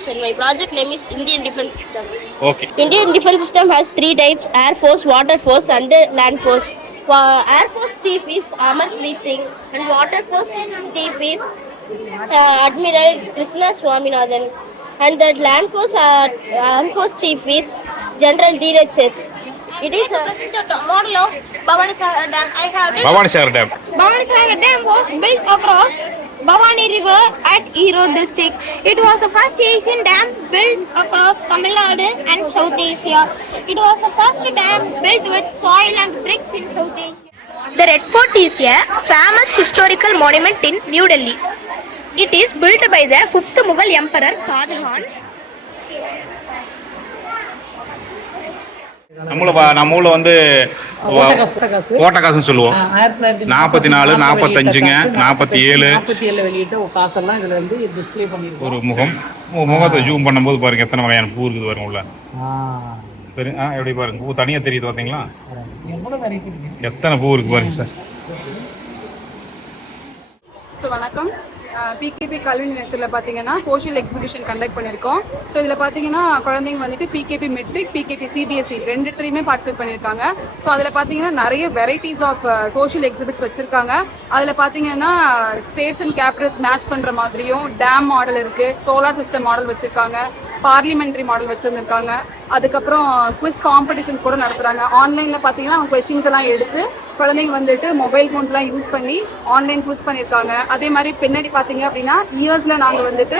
My project name is Indian Defence System. Okay. Indian Defence System has three types: Air Force, Water Force, and Land Force. Air Force Chief is Amarpreet Singh, and Water Force Chief is Admiral Krishna Swaminathan, and the Land Force Chief is General Dheeraj Seth. It is the model of Bhavani Sagar Dam. I have it. Bhavani Sagar Dam. Bhavani Sagar Dam was built across Bhavani River at Erode district. It was the first Asian dam built across Tamil Nadu and South Asia. It was the first dam built with soil and bricks in South Asia. The Red Fort is a famous historical monument in New Delhi. It is built by the 5th Mughal Emperor Shah Jahan. நம்ம ஊர்ல வந்து ஓட்டக்காசுன்னு சொல்லுவோம். 44 45ங்க 47 வெளியிட்ட காசெல்லாம் இதுல வந்து டிஸ்ப்ளே பண்ணிருக்கோம். ஒரு முகத்தை ஜூம் பண்ணும்போது பாருங்க எத்தனை வகையான பூ இருக்குது பாருங்க உள்ள. எப்படி பாருங்க பூ தனியா தெரியுது பாத்தீங்களா? எவ்வளவு வெரைட்டி இருக்கு, எத்தனை பூ இருக்கு பாருங்க சார். வணக்கம். பிகேபி கல்வி நிலையத்தில் பார்த்தீங்கன்னா சோஷியல் எக்ஸிபிஷன் கண்டக்ட் பண்ணியிருக்கோம். ஸோ இதில் பார்த்தீங்கன்னா குழந்தைங்க வந்துட்டு பிகேபி மெட்ரிக், பிகேபி சிபிஎஸ்சி ரெண்டுத்துலையுமே பார்ட்டிசிபேட் பண்ணியிருக்காங்க. ஸோ அதில் பார்த்தீங்கன்னா நிறைய வெரைட்டிஸ் ஆஃப் சோஷியல் எக்ஸிபிட்ஸ் வச்சுருக்காங்க. அதில் பார்த்தீங்கன்னா ஸ்டேட்ஸ் அண்ட் கேபிட்டல்ஸ் மேட்ச் பண்ணுற மாதிரியும் டேம் மாடல் இருக்குது, சோலார் சிஸ்டம் மாடல் வச்சுருக்காங்க, பார்லிமெண்ட்ரி மாடல் வச்சுருந்துருக்காங்க. அதுக்கப்புறம் குவிஸ் காம்படிஷன்ஸ் கூட நடத்துகிறாங்க. ஆன்லைனில் பார்த்தீங்கன்னா அவங்க கொஸ்டின்ஸ் எல்லாம் எடுத்து குழந்தைங்க வந்துட்டு மொபைல் ஃபோன்ஸ்லாம் யூஸ் பண்ணி ஆன்லைன் குவிஸ் பண்ணியிருக்காங்க. அதே மாதிரி பின்னாடி பார்த்தீங்க அப்படின்னா இயர்ஸில் நாங்கள் வந்துட்டு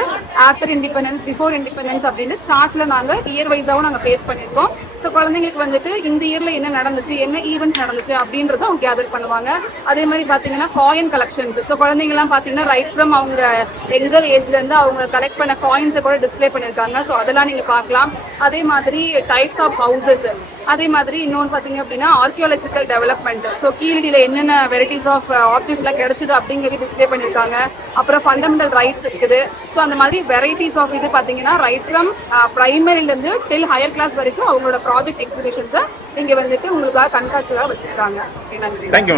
ஆஃப்டர் இண்டிபெண்டன்ஸ், பிஃபோர் இண்டிபெண்டன்ஸ் அப்படின்னு சார்ட்டில் நாங்கள் இயர் வைஸாகவும் நாங்கள் பேஸ் பண்ணியிருக்கோம். ஸோ குழந்தைங்களுக்கு வந்துட்டு இந்த இயரில் என்ன நடந்துச்சு, என்ன ஈவெண்ட்ஸ் நடந்துச்சு அப்படின்றத அவங்க கேதர் பண்ணுவாங்க. அதே மாதிரி பார்த்தீங்கன்னா காயின் கலெக்ஷன்ஸ். ஸோ குழந்தைங்கலாம் பார்த்தீங்கன்னா ரைட் ஃப்ரம் அவங்க எங்கர் ஏஜ்லேருந்து அவங்க கலெக்ட் பண்ண காயின்ஸை கூட டிஸ்பிளே பண்ணியிருக்காங்க. ஸோ அதெல்லாம் நீங்கள் பார்க்கலாம். அதே மாதிரி டைப்ஸ் ஆஃப் ஹவுசஸ், அதே மாதிரி இன்னொன்று பார்த்தீங்க அப்படின்னா ஆர்கியாலஜிக்கல் டெவலப்மெண்ட். ஸோ கீழடியில் என்னென்ன வெரைட்டிஸ் ஆஃப் ஆப்ஜெக்ட்ஸ்லாம் கிடைச்சிது அப்படிங்கிறது டிஸ்பிளே பண்ணியிருக்காங்க. அப்புறம் ஃபண்டமெண்டல் ரைட்ஸ் இருக்குது. ஸோ அந்த மாதிரி வெரைட்டிஸ் ஆஃப் இது பார்த்தீங்கன்னா ரைட் ஃப்ரம் ப்ரைமரிலேருந்து டில் ஹையர் கிளாஸ் வரைக்கும் அவங்களோட ப்ராஜெக்ட் எக்ஸிபிஷன்ஸை இங்கே வந்துட்டு உங்களுக்காக கண்காட்சியாக வச்சுருக்காங்க. தேங்க்யூ.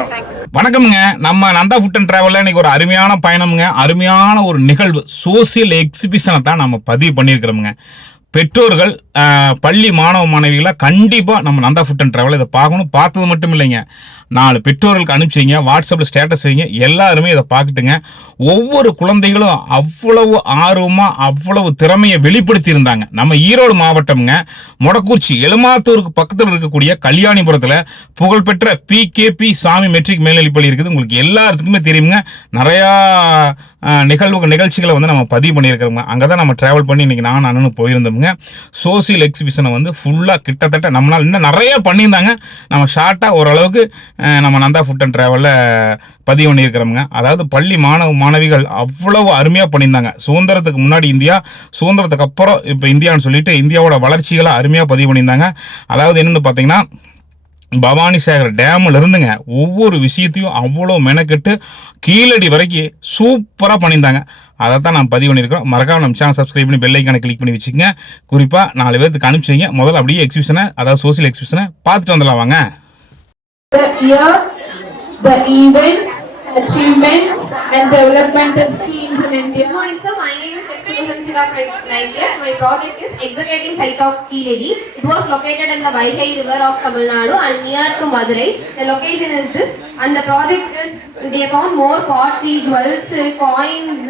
வணக்கம்ங்க. நம்ம நந்தா ஃபுட் அண்ட் டிராவலில் இன்னைக்கு ஒரு அருமையான பயணம்ங்க, அருமையான ஒரு நிகழ்வு, சோசியல் எக்ஸிபிஷனை தான் நம்ம பதிவு பண்ணியிருக்கிறோமுங்க. பெற்றோர்கள் பள்ளி மாணவ மாணவிகளை கண்டிப்பாக நம்ம நந்தா ஃபுட் அண்ட் டிராவல் இதை பார்க்கணும். பார்த்தது மட்டும் இல்லைங்க, 4 பெற்றோர்களுக்கு அனுப்பிச்சிங்க, வாட்ஸ்அப்பில் ஸ்டேட்டஸ் வைங்க, எல்லாருமே இதை பார்த்துட்டுங்க. ஒவ்வொரு குழந்தைகளும் அவ்வளவு ஆர்வமாக அவ்வளவு திறமையை வெளிப்படுத்தியிருந்தாங்க. நம்ம ஈரோடு மாவட்டம்ங்க, மொடக்கூர்ச்சி எலுமாத்தூருக்கு பக்கத்தில் இருக்கக்கூடிய கல்யாணிபுரத்தில் புகழ்பெற்ற பிகேபி சாமி மெட்ரிக் மேல்நிலைப்பள்ளி இருக்குது. உங்களுக்கு எல்லாத்துக்குமே தெரியுங்க. நிறையா நிகழ்ச்சிகளை வந்து நம்ம பதிவு பண்ணியிருக்கிறோங்க. அங்கே தான் நம்ம ட்ராவல் பண்ணி இன்றைக்கி நான் அண்ணனும் போயிருந்தோம்ங்க. சோசியல் எக்ஸிபிஷனை வந்து ஃபுல்லாக கிட்டத்தட்ட நம்மளால் இன்னும் நிறைய பண்ணியிருந்தாங்க. நம்ம ஷார்ட்டாக ஓரளவுக்கு நம்ம நந்தா ஃபுட் அண்ட் டிராவலில் பதிவு பண்ணியிருக்கிறோமுங்க. அதாவது பள்ளி மாணவிகள் அவ்வளவு அருமையாக பண்ணியிருந்தாங்க. சுதந்திரத்துக்கு முன்னாடி இந்தியா, சுதந்திரத்துக்கு அப்புறம் இப்போ இந்தியான்னு சொல்லிட்டு இந்தியாவோட வளர்ச்சிகளை அருமையாக பதிவு பண்ணியிருந்தாங்க. அதாவது என்னென்னு பார்த்தீங்கன்னா பவானி சாகர் டேமில் இருந்துங்க ஒவ்வொரு விஷயத்தையும் அவ்வளோ மெனக்கெட்டு கீழடி வரைக்கும் சூப்பராக பண்ணியிருந்தாங்க. அதை தான் நான் பதிவு பண்ணியிருக்கிறோம். மறக்காம நம்ம சேனல் சப்ஸ்கிரைப் பண்ணி பெல் ஐக்கானை கிளிக் பண்ணி வச்சுக்கோங்க. குறிப்பாக 4 பேருக்கு அனுப்பிச்சிங்க. முதல்ல அப்படியே எக்ஸிபிஷனை, அதாவது சோசியல் எக்ஸிபிஷனை பார்த்துட்டு வந்துடலாம் வாங்க. The events, achievements and development schemes in India. Good morning, sir. My name is Sudha Naikya. My project is excavating site of Keeledi. It was located in the Vaigai River of Tamil Nadu and near to Madurai. The location is this, and the project is they found more pots, jewels, coins,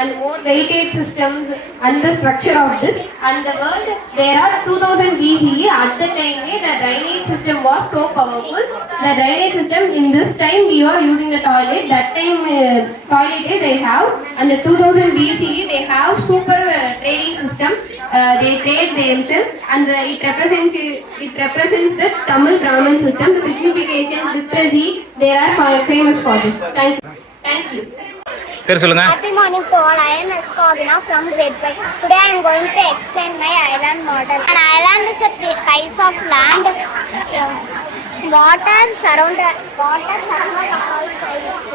and more weightage systems and the structure of this. And the world, there are 2000 BCE. At the time, the drainage system was so powerful. The drainage system in this time we are using the toilet. That time toilet they have, and the 2000 BCE they have super trading system. They trade themselves, and it represents the Tamil Brahmin system. The signification, literacy, they are famous for this. Thank you. Happy morning to all. I am Escovina from grade 5. Today I am going to explain my island model. An island is a piece of land. Water surround all sides.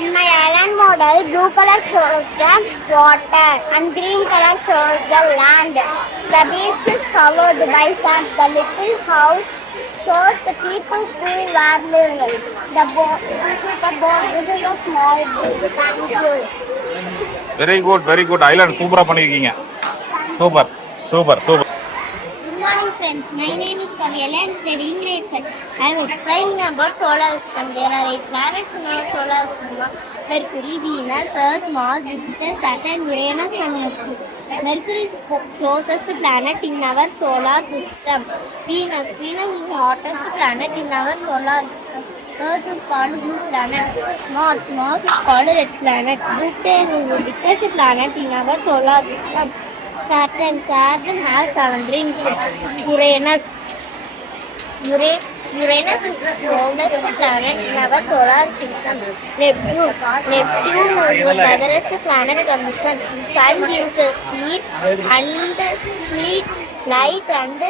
In my island model, blue color shows the water and green color shows the land. The beach is covered by sand. The little house shows the people who were living. This is a small boat. Thank you. Very good island சூப்பராக பண்ணியிருக்கீங்க. Super super super. Good morning, friends. My name is Kavyala. I am studying grade 5. I am explaining about solar system. There are 8 planets in our solar system: Mercury, Venus, Earth, Mars, Jupiter, Saturn, Uranus, and Neptune. Mercury is closest planet in our solar system. Venus is the hottest planet in our solar system. Earth is called blue planet. Mars is called red planet. Jupiter is the biggest planet in our solar system. Saturn has 7 rings. Uranus is the coldest planet in our solar system. Neptune is the farthest planet from the sun. Sun gives us heat, light and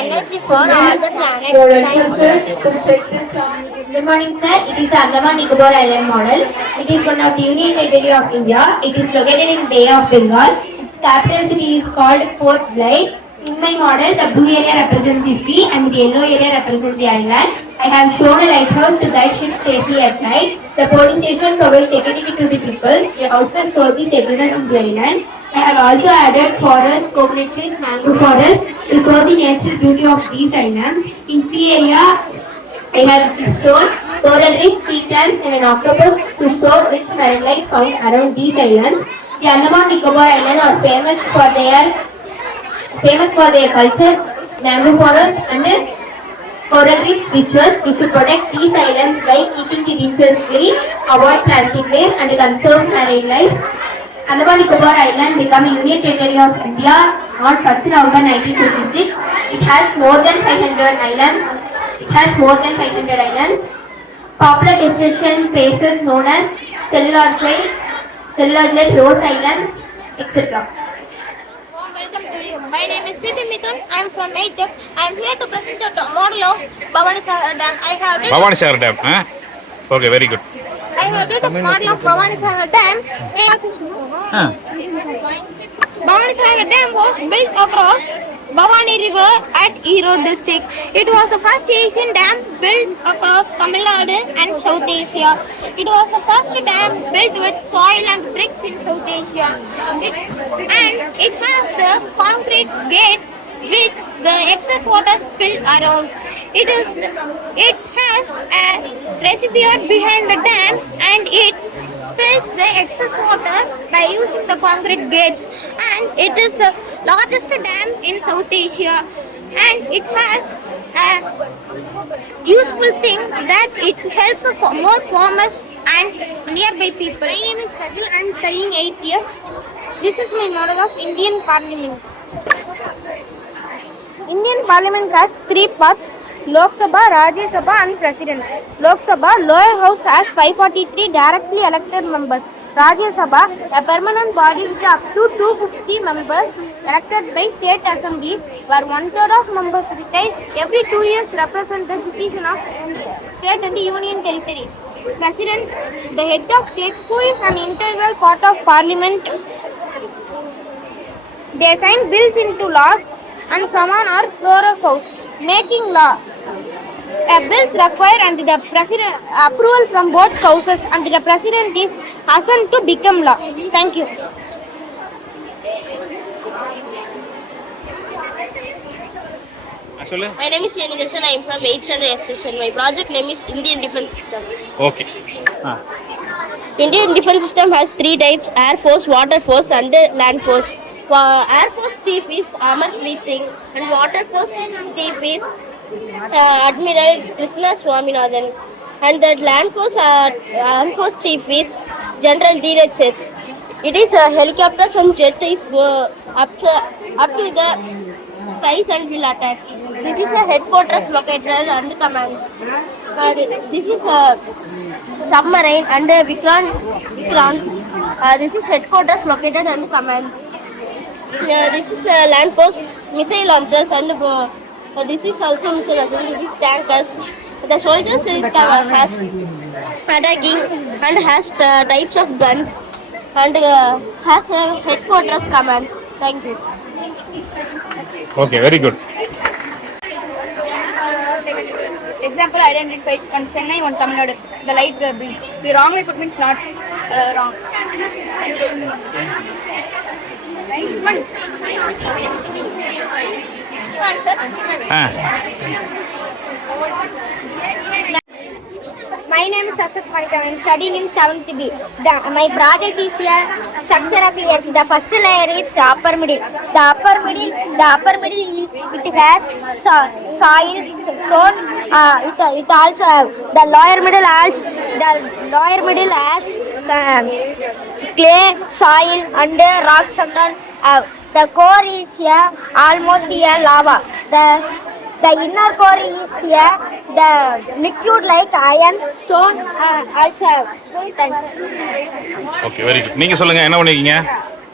energy for all the planets. Your register to check this on. Good morning, sir. It is Andaman Nicobar Island model. It is one of the Union Territory of India. It is located in Bay of Bengal. Its capital city is called Port Blair. In my model, the blue area represents the sea and the yellow area represents the island. I have shown a lighthouse to guide ships safely at night. The police station provides security to the people. The houses show the settlements in the island. I have also added forest, coconut trees, mangrove forest to show the natural beauty of these islands. In sea area, I have shown coral reefs, sea clams, and an octopus to show rich marine life found around these islands. The Andaman Nicobar Islands are famous for their culture, mangrove forest, and coral reef rituals. We should protect these islands by keeping the beaches clean, avoid plastic waste, and conserve marine life. Andaman Nicobar Island became a union territory of India on 1st November 1956. It has more than 500 islands. Popular destination places known as Cellular Rose Islands, etc. Welcome to you. My name is P.P. Mithun. I am from 8th F. I am here to present the model of Bhavani Sagar Dam. Bhavani Sagar dam. Okay very good. I have built a model of Bhavani Sagar Dam. Bhavani Sagar Dam was built across Bhavani River at Erode district. It was the first Asian dam built across Tamil Nadu and South Asia. It was the first dam built with soil and bricks in South Asia. It has the concrete gates which the excess water spill around. It has a reservoir behind the dam and it spills the excess water by using the concrete gates, and it is the largest dam in South Asia, and it has a useful thing that it helps for more farmers and nearby people. My name is Sajil. I am studying 8 years. This is my model of Indian Parliament. Indian Parliament has 3 parts: Lok Sabha, Rajya Sabha and President. Lok Sabha, lower house, has 543 directly elected members. Rajya Sabha, a permanent body with up to 250 members elected by state assemblies, where 1/3 of members retire every 2 years, represent the citizen of state and union territories. President, the head of state, who is an integral part of Parliament. They sign bills into laws and summon our lower house, making law. Bills require and the president approval from both houses, and the president is assigned to become law. Thank you. சொல்லு. My name is Yani Darshan. I am from 8th standard F section. My project name is Indian Defence System. Okay. Indian Defence System has 3 types: Air Force, Water Force and Land Force. Air Force Chief is Amarpreet Singh and Water Force Chief is Admiral Krishna Swaminathan, and the Land Force Chief is General Dheeraj Seth. It is helicopters and jet is go up to the skies and will attacks. This is a headquarters located and commands. This is a submarine and Vikrant. This is headquarters located and commands. This is Land Force missile launchers, and this is also missile launchers. This is tankers. The soldiers has attacking and has types of guns and has headquarters commands. Thank you. Okay, very good. Example identified: one Chennai, one Tamil Nadu. The light bridge. The wrongly put means not wrong. My name is Asad Manikam. I am studying in 7th B. My project is a structure of earth. The first layer is upper middle. The upper middle it has soil, stones. It also have the lower middle has clay, soil and rocks and all. The core is almost lava. The inner core is the liquid like iron, stone, also. Thanks. Okay very good. நீங்கள் சொல்லுங்கள் என்ன பண்ணிருக்கீங்க?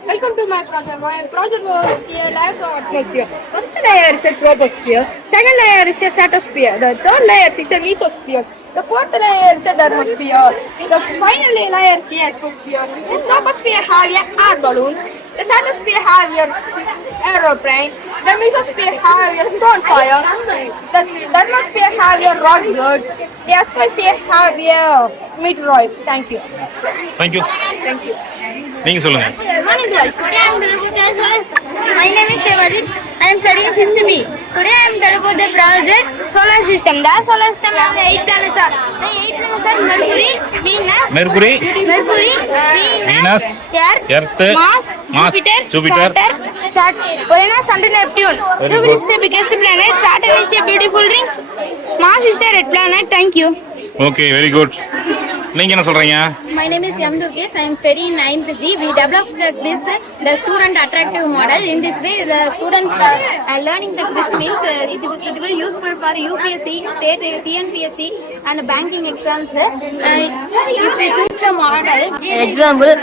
Welcome to my project. My project was layers of atmosphere. First layer is a troposphere. Second layer is a stratosphere. The third layer is a mesosphere. The fourth layer is a thermosphere. The final layer is a exosphere. The troposphere have your air balloons. The stratosphere have your aeroplane. The mesosphere have your stone fire. The thermosphere have your rock birds. The exosphere have your meteoroids. Thank you. Thank you. நீங்கள் சொல்லுங்கள். My name is Devajit. I am studying 6th B. Today I am telling about the project solar system. The solar system has 8 planets. The 8 planets are Mercury, Mercury, Venus, Earth, Mars, Jupiter, Saturn, Uranus and Neptune. Jupiter is the biggest planet. Saturn is the beautiful rings. Mars is the red planet. Thank you. Okay very good. நீங்கள் என்ன சொல்கிறீங்க? My name is M. Durgesh. I am studying 9th G. We developed the student attractive model. In this way, the students are learning the quiz means it will useful for UPSC, state TNPSC and banking exams. If we choose the model. Example,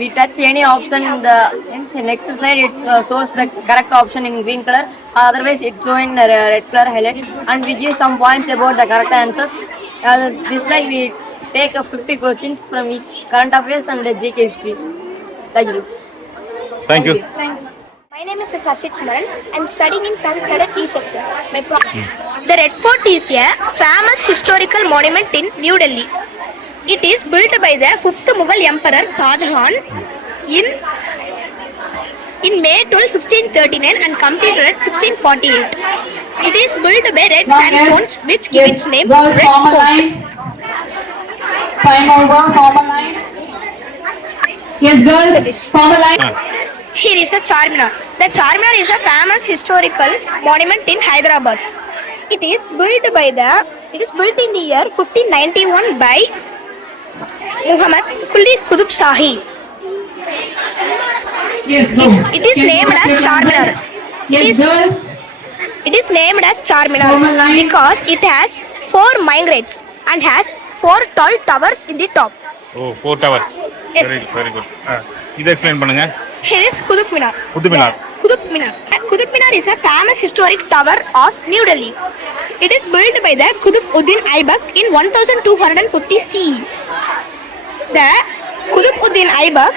we touch any option in the next slide. It shows the correct option in green color. Otherwise, it shows in red color highlight. And we give some points about the correct answers. This like we take 50 questions from each current affairs and the GK history. Thank you. Thank you. My name is Sarshit Kumaran. I am studying in 7th standard E section. The Red Fort is a famous historical monument in New Delhi. It is built by the 5th Mughal Emperor Shah Jahan in May 12, 1639 and completed at 1648. It is built by red sandstones which give its name Red Fort. Time over, form a line. Yes, girls, form a line. Here is a Charminar. The Charminar is a famous historical monument in Hyderabad. It is built in the year 1591 by Muhammad Quli Qutb Shahi. Yes, go. It is named as Charminar. Yes, girls. It is named as Charminar Form a line. because it has 4 minarets and has 4 tall towers in the top. Oh 4 towers. Yes. Very good. இதை explain பண்ணுங்க. Here is Qutub Minar. Qutub Minar. Qutub Minar is a famous historic tower of New Delhi. It is built by the Qutb-ud-Din Aibak in 1250 CE. The Qutb-ud-Din Aibak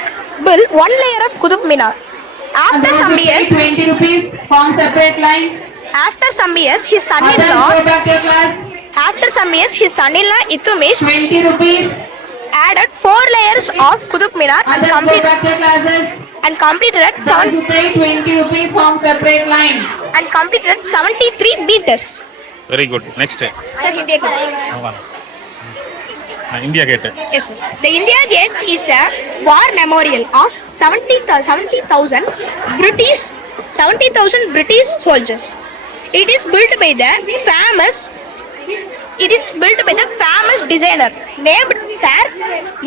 built one layer of Qutub Minar. After some years, 20 rupees, form separate line. after some years, his Others son-in-law, go back to class. Itumish 20 rupees. added 4 layers of Qutub Minar Others go back to classes. completed at Those who pay 20 rupees, form separate line. 73 meters. Very good. Next Sir, India Gate. India கேட்டு. Yes, sir. The India Gate is a war memorial of 70,000 British soldiers. It is built by the famous designer named Sir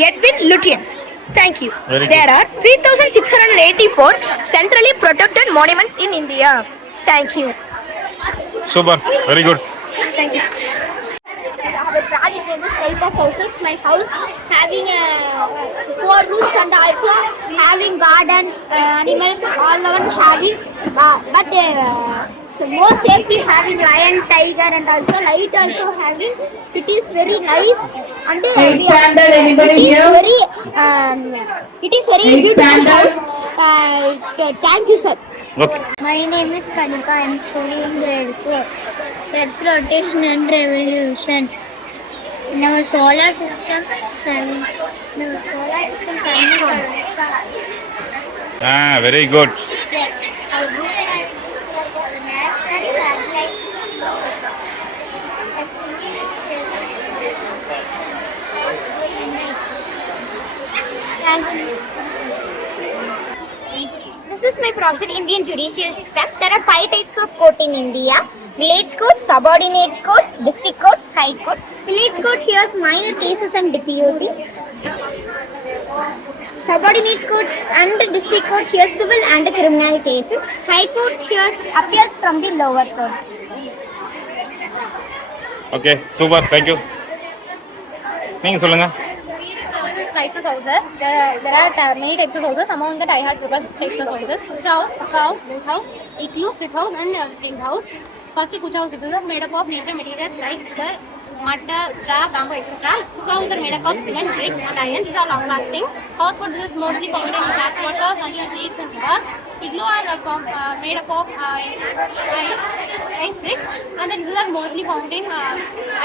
Edwin Lutyens. Thank you. Very good. There are 3,684 centrally protected monuments in India. Thank you. Super. Very good. Thank you. I have a project in this type of houses. My house having 4 rooms and also having garden, animals, all around having, but so more safety having lion, tiger and also light also having. It is very nice and Eighth standard, anybody here? it is very Eighth beautiful standard. house. Thank you, sir. Okay. My name is Kanika. I am studying grade 4. Earth rotation and revolution. In our solar system, sun. In our solar system, sun is our star. Very good. Yes. Our blue planet is the natural satellite. This is my project, Indian judicial system. There are 5 types of court in India: village court, subordinate court, district court, high court. Village court hears minor cases and disputes. Subordinate court and district court hears civil and criminal cases. High court hears appeals from the lower court. Okay super, thank you. நீங்கள் சொல்லுங்கள். Types of houses. There are many types of houses. Among that, I had prepared 6 types of houses: kucha house, puka house, milk house, igloo, stick house, and tent house. First, kucha house is made up of natural materials like the mud, straw, bamboo, etc. Puka house are made up of cement, bricks, and iron. These are long-lasting. House for this is mostly found in backwaters, and leaves and grass. Igloo are made up of ice bricks, and then these are mostly found in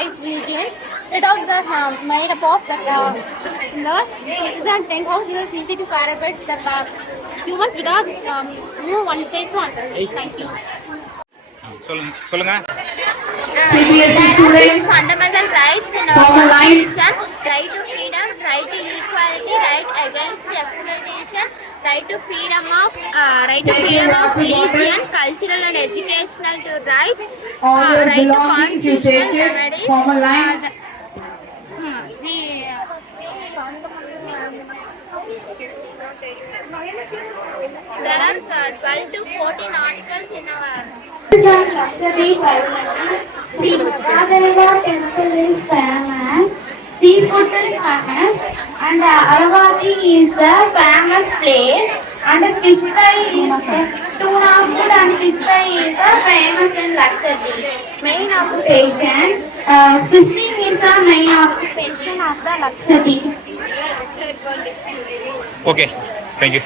ice regions. Set house are made up of the pillars. This is a tent house. This is easy to carry with the humans without move one place to another place. Thank you. சொல்லுங்க. Fundamental rights in our constitution: right to freedom, right to equality, right against exploitation, right to freedom of religion, cultural and educational to rights, right to constitutional remedies. There are 12 to 14 articles in our. Sri Mahadeva temple is famous, seafood is famous, and Aravati is the famous place, and fish fry is tuna food and fish fry is the famous in Lakshadweep. Main occupation, fishing is the main occupation of the Lakshadweep. Okay, thank you.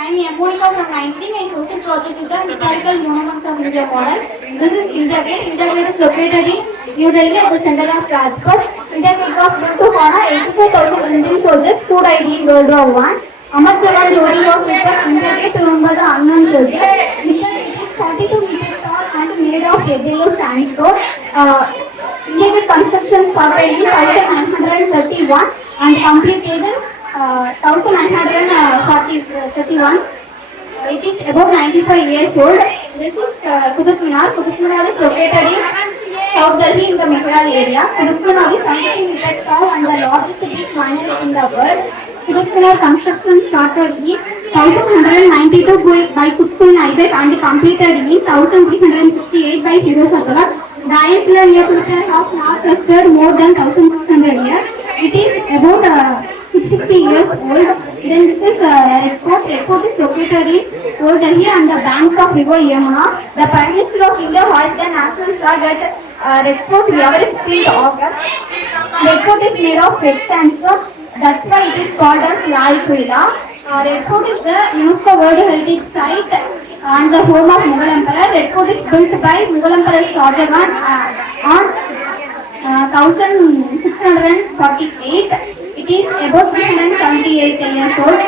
I am Monica from 9th. My social project is the historical monuments of India model. This is India Gate. India Gate is located in New Delhi at the center of Rajkot. India Gate was built to honor 84,000 Indian soldiers who died in World War I. Amar Jawan Jyoti was built at India Gate to remember the unknown soldiers. It is 42 meters tall and made of yellow sandstone. India Gate construction started in 1931 and completed in 1931. It is about 95 years old. This is Qutub Minar. Qutub Minar is located in South Delhi in the Mehran area. Qutub Minar is 70 meters tall and the largest big monument in the world. Qutub Minar construction started in 1192 by Qutb Aibak and completed in 1368 by Firoz Shah. The entire near Qutub Minar has now lasted more than 1600 years. It is about 650 years old. Then this is Red Fort. Red Fort is located in Old Delhi on the banks of river Yamuna. The Prime Minister of India hoisted the national flag at Red Fort every 15th August. Red Fort is made of red sandstone. That's why it is called as Lal Quilla. Red Fort is the UNESCO World Heritage Site and the home of Mughal Emperor. Red Fort is built by Mughal Emperor Shah Jahan on 1648. It is about 378 years old.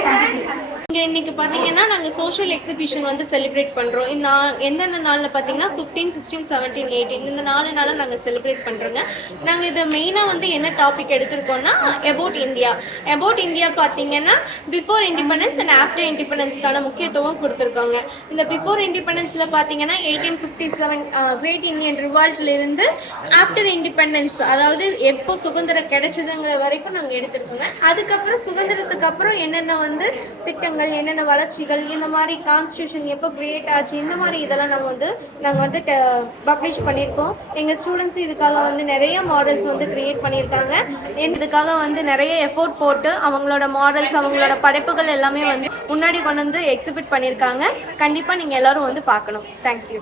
இங்கே இன்னைக்கு பார்த்தீங்கன்னா நாங்கள் social exhibition வந்து செலிப்ரேட் பண்ணுறோம். இந்த எந்தெந்த நாளில் பார்த்தீங்கன்னா 15, 16, 17, 18 இந்த 4 நாளில் நாங்கள் செலிப்ரேட் பண்ணுறோங்க. நாங்கள் இதை மெயினாக வந்து என்ன டாபிக் எடுத்திருக்கோம்னா அபவுட் இந்தியா. அபவுட் இந்தியா பார்த்தீங்கன்னா பிஃபோர் இண்டிபெண்டன்ஸ் அண்ட் ஆஃப்டர் இண்டிபெண்டன்ஸ்க்கான முக்கியத்துவம் கொடுத்துருக்காங்க. இந்த பிஃபோர் இண்டிபெண்டன்ஸில் பார்த்தீங்கன்னா 1857 கிரேட் இந்தியன் ரிவால்ட்லேருந்து ஆஃப்டர் இண்டிபெண்டன்ஸ், அதாவது எப்போ சுதந்திரம் கிடைச்சதுங்கிற வரைக்கும் நாங்கள் எடுத்திருக்கோங்க. அதுக்கப்புறம் சுதந்திரத்துக்கு அப்புறம் என்னென்ன வந்து திட்டங்கள், என்னென்ன வளர்ச்சிகள், இந்த மாதிரி கான்ஸ்டியூஷன் எப்போ கிரியேட் ஆச்சு, இந்த மாதிரி இதெல்லாம் நாங்கள் வந்து பப்ளிஷ் பண்ணியிருக்கோம். எங்கள் ஸ்டூடெண்ட்ஸ் இதுக்காக வந்து நிறைய மாடல்ஸ் வந்து கிரியேட் பண்ணியிருக்காங்க. இதுக்காக வந்து நிறைய எஃபோர்ட் போட்டு அவங்களோட மாடல்ஸ், அவங்களோட படைப்புகள் எல்லாமே வந்து முன்னாடி கொண்டு வந்து எக்ஸிபிட் பண்ணியிருக்காங்க. கண்டிப்பாக நீங்கள் எல்லாரும் வந்து பார்க்கணும். Thank you.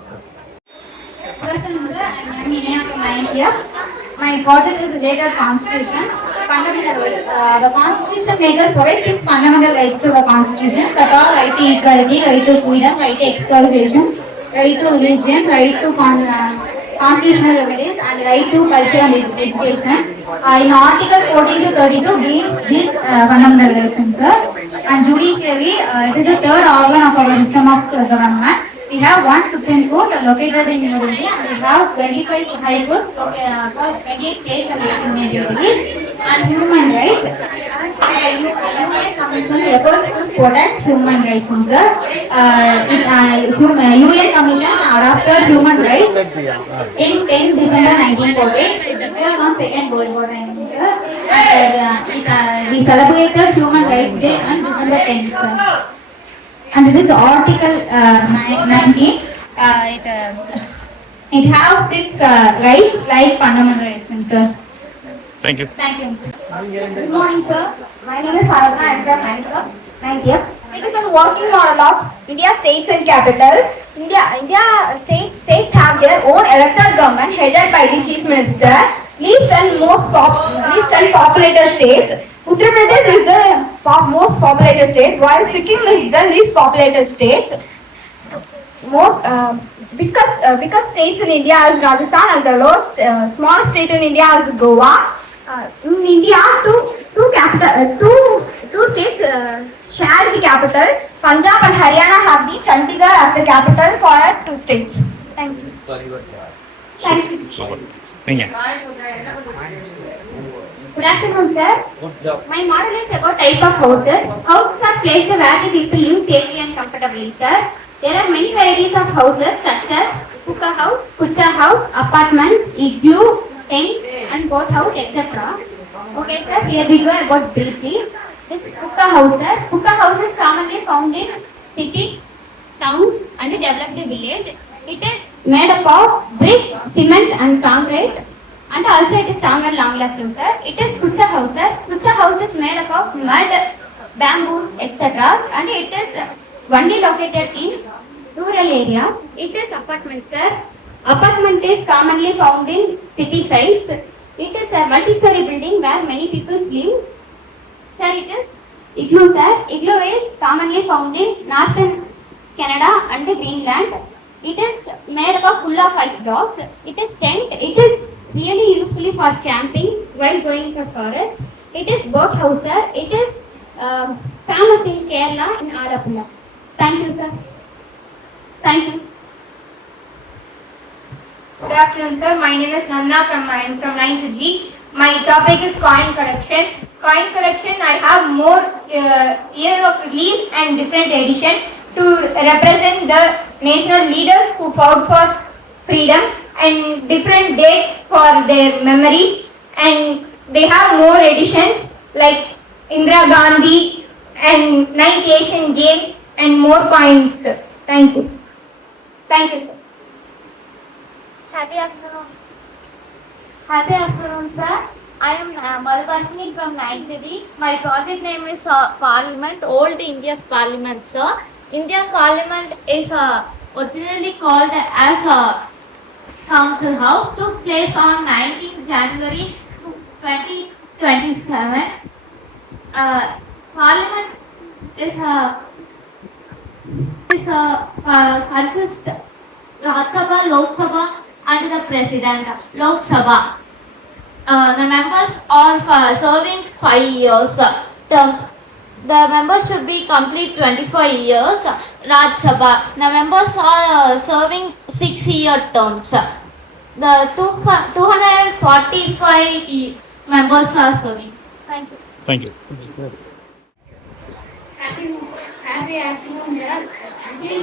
My project is related to Constitution. Fundamental rights. The Constitution makers provide 6 fundamental rights to the Constitution that are right to equality, right to freedom, right to exploitation, right to religion, right to constitutional remedies and right to culture and education. In Article 14 to 32, these fundamental rights, sir. And judiciary, it is the third organ of our system of government. We have one Supreme Court located in New Delhi, and we have 25 high courts for 28 states and 8 unions. And human rights, Union Commission efforts to protect human rights, sir. UN Commission adopted human rights in 10 December 1948. Declared on Second World War, sir. We celebrated Human Rights Day on December 10th, sir. And this Article 19, it has 6 rights like fundamental rights, sir. Thank you. Thank you, sir. Good morning, sir. My name is Haratha. I am from 9th year. It is a working model of India states and capital. India states have their own elected government headed by the chief minister. Least and populated states. Uttar Pradesh is the most populated state, while Sikkim is the least populated state. Biggest states in India is Rajasthan, and the smallest state in India is Goa. In India, two states share the capital. Punjab and Haryana have the Chandigarh as the capital for 2 states. Thank you. Thank you. நீங்கள் Good afternoon, sir. Good job. My model is about type of houses. Houses are placed where the people live safely and comfortably, sir. There are many varieties of houses such as pucca house, kucha house, apartment, igloo, tent, and boat house, etc. Okay, sir. Here we go about briefly. This is pucca house, sir. Pucca house is commonly found in cities, towns, and developed village. It is made up of bricks, cement, and concrete. And also it is strong and long lasting, sir. It is kucha house, sir. Kucha house is made up of mud, bamboos, etc. And it is only located in rural areas. It is apartment, sir. Apartment is commonly found in city sites. It is a multi-story building where many people live. Sir, it is igloo, sir. Igloo is commonly found in northern Canada and Greenland. It is made up of full of ice blocks. It is tent. It is really useful for camping while going to forest. It is boat house, sir. It is famous in Kerala in Alappuzha. Thank you, sir. Thank you. Good afternoon, sir. My name is Nanna from 9th G. My topic is coin collection. Coin collection, I have more year of release and different edition to represent the national leaders who fought for freedom and different dates for their memories, and they have more editions like Indira Gandhi and 9th Asian Games and more coins. Thank you. Thank you, sir. Happy afternoon. Happy afternoon, sir. I am Malvashni from 9th D. My project name is Parliament, Old India's Parliament, sir. Indian Parliament is originally called as a Council House, took place on 19 January 2027. Parliament consists Rajya Sabha, Lok Sabha, and the President. Lok Sabha. The members are serving 5 years terms. The members should be complete 25 years. Rajya Sabha. The members are serving 6-year terms. The 245 members are serving. Thank you. Thank you. Happy afternoon, sir. This is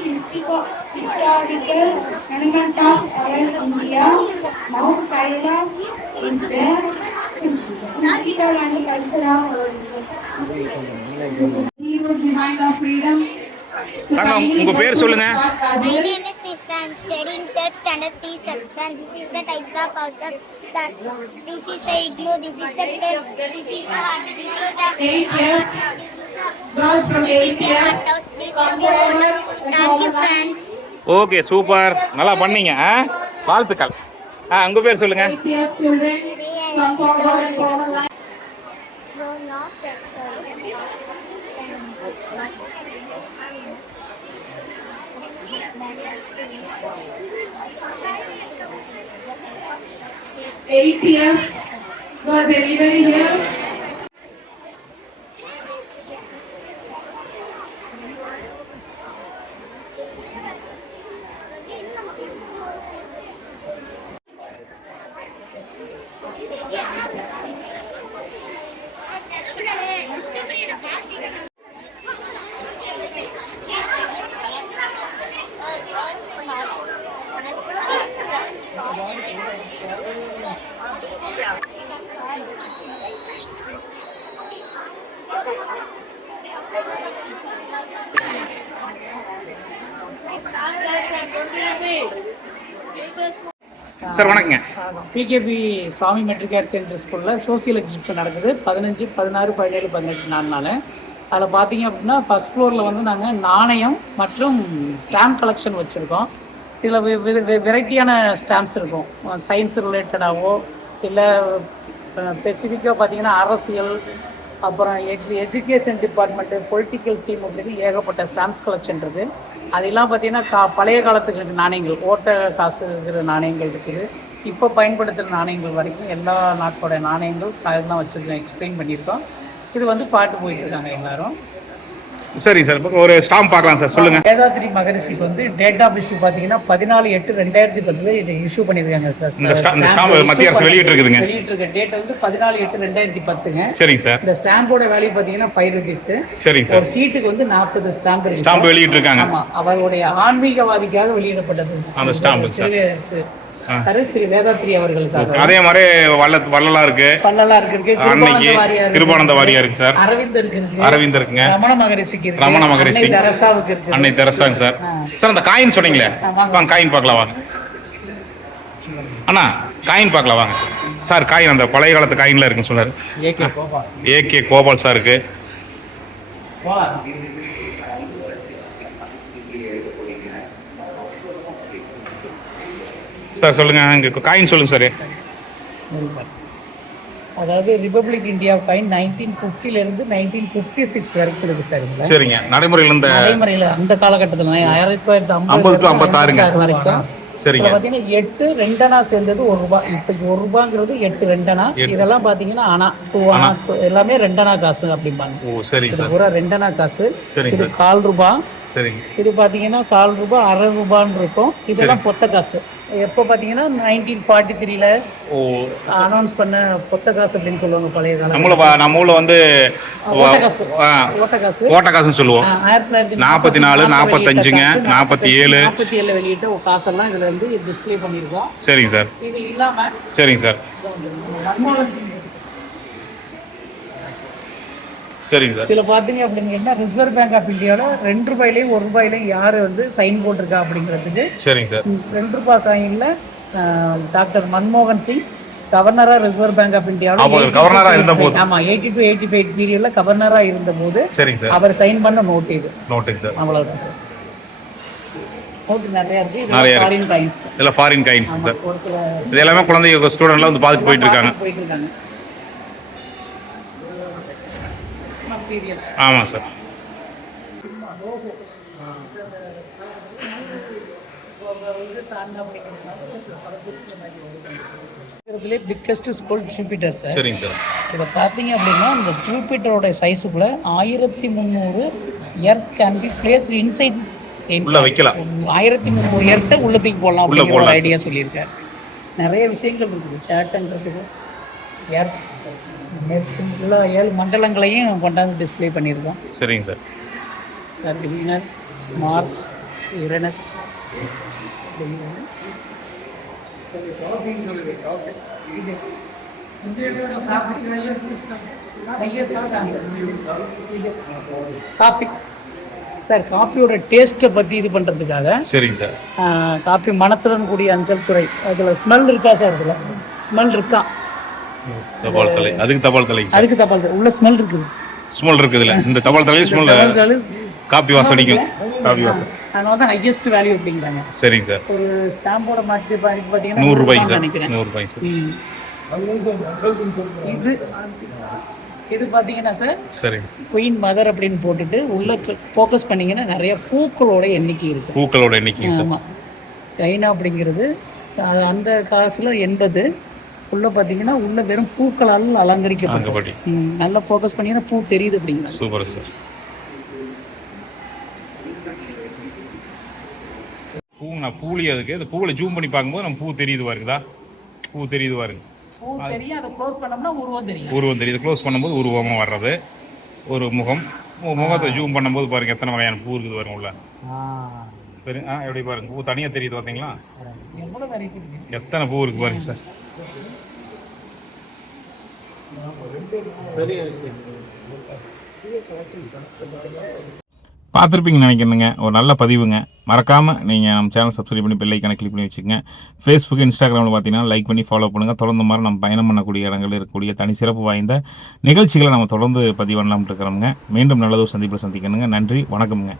historical monument of our India. Mount Kailash is there. Historical and cultural. Heroes behind our freedom. உங்க பேர் சொல்லுங்க. My name is Nishra. I am studying 3rd standard C section. This is the types of houses that this is a igloo, this is a tent, this is a hut, this is a Girls from 8th year. this is a bonus. Thank you, friends. Okay super, நல்லா பண்ணீங்க. வாழ்த்துக்கள். உங்க பேர் சொல்லுங்க. 8th year children come forward and form a line. 80th. Was anybody here? Sir வணக்கங்க. பிகேபி சாமி matric higher secondary ஸ்கூலில் social exhibition நடக்குது 15, 16, 17, 18 4 நாள். அதில் பார்த்தீங்க அப்படின்னா ஃபஸ்ட் ஃப்ளோரில் வந்து நாங்கள் நாணயம் மற்றும் ஸ்டாம்ப் கலெக்ஷன் வச்சுருக்கோம். இதில் வெரைட்டியான ஸ்டாம்ப்ஸ் இருக்கும். சயின்ஸ் ரிலேட்டடாகவோ இல்லை ஸ்பெசிஃபிக்காக பார்த்தீங்கன்னா அரசியல், அப்புறம் எஜுகேஷன் டிபார்ட்மெண்ட்டு, பொலிட்டிக்கல் டீம் அப்படின்னு ஏகப்பட்ட ஸ்டாம்ப்ஸ் கலெக்ஷன் இருக்குது. அதெல்லாம் பார்த்தீங்கன்னா பழைய காலத்துக்கு நாணயங்கள், ஓட்ட காசு இருக்கிற நாணயங்கள் இருக்குது. இப்போ பயன்படுத்துகிற நாணயங்கள் வரைக்கும் எல்லா நாட்டோட நாணயங்கள் அதெல்லாம் வச்சுருக்கோம், எக்ஸ்பிளைன் பண்ணியிருக்கோம். இது வந்து பாட்டு போயிட்டுருக்காங்க எல்லாரும். சரி சார், இப்போ ஒரு ஸ்டாம்ப் பார்க்கலாம் சார், சொல்லுங்கள். வேதாத்ரி மகரிஷிக்கு வந்து டேட் ஆஃப் இஷ்யூ பார்த்தீங்கன்னா 14/8/2010 இதை இஷ்யூ பண்ணியிருக்காங்க சார். இந்த ஸ்டாம்ப் மத்திய அரசு வெளியிட்டிருக்குதுங்க. வெளியிட்டிருக்க டேட் வந்து 14/8/2010ங்க. சரிங்க சார். இந்த ஸ்டாம்போட வேல்யூ பார்த்தீங்கன்னா 5 rupees. சரிங்க சார். ஒரு சீட்டுக்கு வந்து 40 ஸ்டாம்ப் வெளியிட்டிருக்காங்க. ஆமாம், அவருடைய ஆன்மீகவாதிக்காக வெளியிடப்பட்டது அந்த ஸ்டாம்ப். திரு வேதாத்ரி அவர்களுக்காக. அதே மாதிரி வள்ளலா இருக்கு, அன்னைக்கு கிருபானந்த வாரியார் இருக்கு சார், அரவிந்தர் இருக்குங்க, ரமண மகரிஷி, அன்னை தெரசாங்க சார். சார் அந்த காயின் சொன்னீங்களே, வாங்க காயின் பார்க்கலாம் வாங்க. அண்ணா காயின் பார்க்கலாம் வாங்க சார். காயின் அந்த பழைய காலத்து காயின்ல இருக்குன்னு சொன்னாரு. ஏகே கோபால் சார் இருக்கு. சார் சொல்லுங்க, இங்கே காயின் சொல்லுங்க சார். அதாவது ரிபப்ளிக் இந்தியா காயின் 1950 1956 வரைக்கும் இருக்கு சார். சரிங்க. நடைமுறையில் அந்த காலகட்டத்தில் 1950 to 56 வரைக்கும். சரிங்க. பார்த்தீங்கன்னா 8 2 அணா சேர்ந்தது 1 ரூபாய். இப்போ 1 ரூபாங்கிறது 8 2 அணா. இதெல்லாம் பார்த்தீங்கன்னா அணா 2 அணா எல்லாமே 2 அணா காசு அப்படிம்பாங்க. ஓ சரி. இது பூரா 2 அணா காசு. இது 1/4 ரூபாய். சரிங்க. இது பார்த்தீங்கன்னா 1/4 ரூபாய், அரை ரூபான்னு இருக்கும். இதெல்லாம் பொத்த காசு. எப்போ பார்த்தீங்கன்னா 1943ல அனௌன்ஸ் பண்ண பொத்த காசு அப்படின்னு சொல்லுவாங்க பழைய காலம். நம்ம ஊர்ல வந்து ஓட்ட காசுன்னு சொல்லுவோம். 1944, 45ங்க, 47 வெளியிட்ட காசெல்லாம் இதுல வந்து டிஸ்ப்ளே பண்ணியிருக்கோம். சரிங்க சார். இது இல்லாம சரிங்க சார். சரிங்க சார். இதில் பார்த்தீங்க அப்படிங்கன்னா ரிசர்வ் பேங்க் ஆஃப் இந்தியாவில் 2 ரூபாயிலையும் 1 ரூபாயிலையும் யார் வந்து சைன் போட்டிருக்கா அப்படிங்கிறதுக்கு. சரிங்க சார். 2 ரூபாய் காயினில் டாக்டர் மன்மோகன் சிங் கவர்னராக ரிசர்வ் பேங்க் ஆஃப் இந்தியாவில் கவர்னராக இருந்தபோது, ஆமாம் 80 to 85 பீரியட்ல கவர்னராக இருந்தபோது சரிங்க சார் அவர் சைன் பண்ண நோட் இது. நோட்டுங்க சார். அவ்வளோதான் சார். நோட்டு நிறையா இருக்குது. இதெல்லாம் ஃபாரின் காயின்ஸ். இதெல்லாம் ஃபாரின் காயின்ஸ் சார். ஒரு சில இது எல்லாமே குழந்தைங்க ஸ்டூடெண்ட்லாம் வந்து பார்த்துட்டு போயிட்டு இருக்காங்க. ஆமாம் sir. Biggest school Jupiter sir. சரிங்க சார். இதை பார்த்தீங்க அப்படின்னா இந்த ஜூபிட்டரோட சைஸுக்குள்ள 1300 earth can be placed inside. உள்ள வைக்கலாம். 1300 எர்த்தை உள்ள தூக்கி போடலாம் அப்படிங்கிற ஒரு ஐடியா சொல்லியிருக்காரு. நிறைய விஷயங்கள் இருக்குது. ஷேர்ட்ன்றதுக்கு எர்த் எல்லா 7 மண்டலங்களையும் கொண்டாந்து டிஸ்பிளே பண்ணியிருக்கோம். சரிங்க sir. Venus, Mars, Uranus. Coffee sir, காஃபியோட டேஸ்ட்டை பற்றி இது பண்ணுறதுக்காக. சரிங்க சார். காஃபி மணத்துடன் கூடிய அஞ்சல் துறை. அதில் ஸ்மெல் இருக்கா சார்? இதில் ஸ்மெல் இருக்கா? தபால் தலை. அதுக்கு தபால் தலை. அதுக்கு தபால் தலை. உள்ள ஸ்மெல் இருக்குது. ஸ்மெல் இருக்குதுல. இந்த தபால் தலை ஸ்மெல் காபி வாசம் அடிக்கும். காபி வாசம். அதனால தான் ஹையஸ்ட் வேல்யூ அப்படிங்கிறாங்க. சரிங்க சார். ஒரு ஸ்டாம்போட மாற்றி பார்த்தீங்கன்னா 100 ரூபாய் சார். 100 ரூபாய் சார். இது பார்த்தீங்கன்னா சார், சரி, குயின் மதர் அப்படின்னு போட்டுட்டு உள்ள ஃபோக்கஸ் பண்ணீங்கன்னா நிறைய பூக்களோட எண்ணிக்கை இருக்கு. பூக்களோட எண்ணிக்கை. ஆமாம். கைனா அப்படிங்கிறது அந்த காசுல 80. உள்ள பார்த்தீங்கன்னா உள்ள வெறும் பூக்களால் அலங்கரிக்கப்பட்டு நல்லா ஃபோக்கஸ் பண்ணிங்கன்னா பூ தெரியுது அப்படிங்கிற. Super sir. பூ நான் பூலி அதுக்கு இந்த பூவில் ஜூம் பண்ணி பார்க்கும்போது நம்ம பூ தெரியுது பாருங்கதா, பூ தெரியுது பாருங்க. பூ தெரியும், அதை க்ளோஸ் பண்ணோம்னா உருவம் தெரியும். உருவம் தெரியுது. க்ளோஸ் பண்ணும்போது உருவமாக வர்றது ஒரு முகம். முகத்தை ஜூம் பண்ணும்போது பாருங்க எத்தனை வகையான பூ இருக்குது பாருங்க உள்ள. சரி எப்படி பாருங்க பூ தனியாக தெரியுது பார்த்தீங்களா, எத்தனை பூ இருக்குது பாருங்க சார். பார்த்துருப்பீங்கன்னு நினைக்கிறேங்க. ஒரு நல்ல பதிவுங்க. மறக்காமல் நீங்கள் நம்ம சேனல் சப்ஸ்கிரைப் பண்ணி பெல் ஐக்கானை கிளிக் பண்ணி வச்சுக்கோங்க. ஃபேஸ்புக் இன்ஸ்டாகிராமில் பார்த்தீங்கன்னா லைக் பண்ணி ஃபாலோ பண்ணுங்கள். தொடர்ந்து மாதிரி நம்ம பயணம் பண்ணக்கூடிய இடங்களில் இருக்கக்கூடிய தனி சிறப்பு வாய்ந்த நிகழ்ச்சிகளை நம்ம தொடர்ந்து பதிவு பண்ணலாம்னு இருக்கிறோமுங்க. மீண்டும் நல்லதொரு சந்திப்பில் சந்திக்கணுங்க. நன்றி, வணக்கமுங்க.